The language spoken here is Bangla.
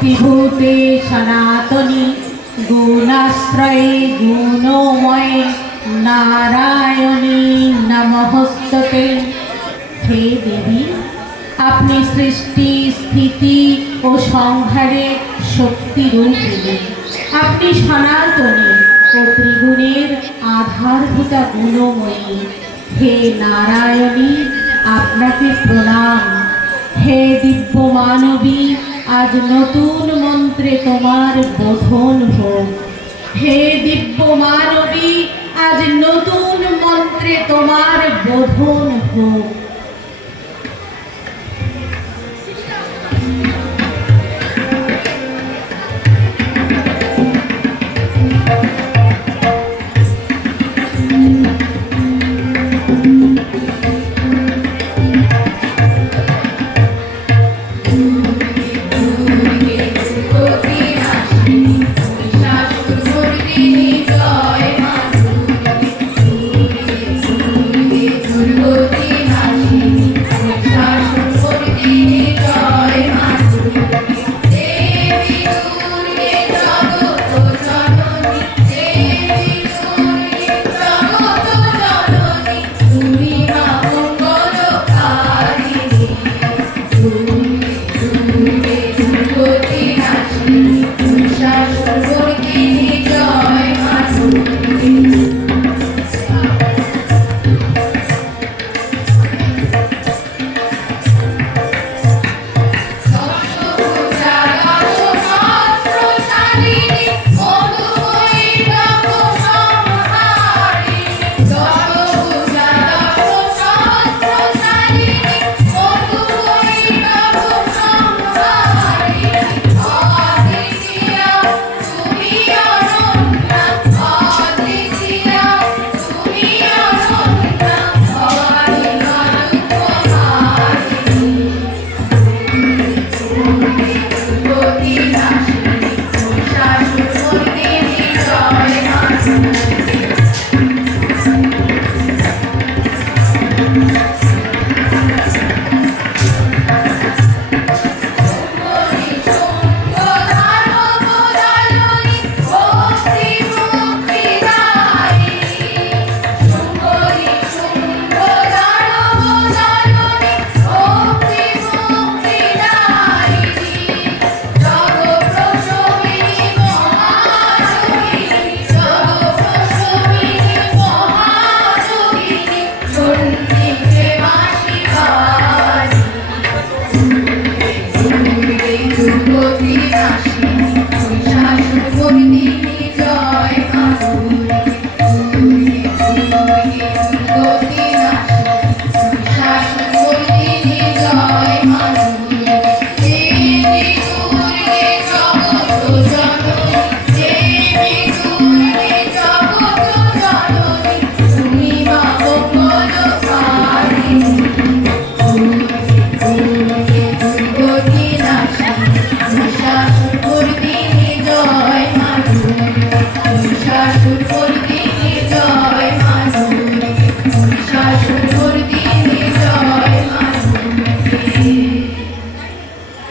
शक्तिभूते सनातनी गुणाश्रये गुणमये नारायणी नमस्तते। हे देवी, আপনি সৃষ্টি স্থিতি ও সংহারের শক্তি রূপিণী। আপনি সনাতনী ও ত্রিগুণের আধারভূতা গুণময়ী। হে নারায়ণী, আপনাকে প্রণাম। হে দিব্য মানবী, আজ নতুন মন্ত্রে তোমার বোধন হোক। হে দিব্য মানবী, আজ নতুন মন্ত্রে তোমার বোধন হোক।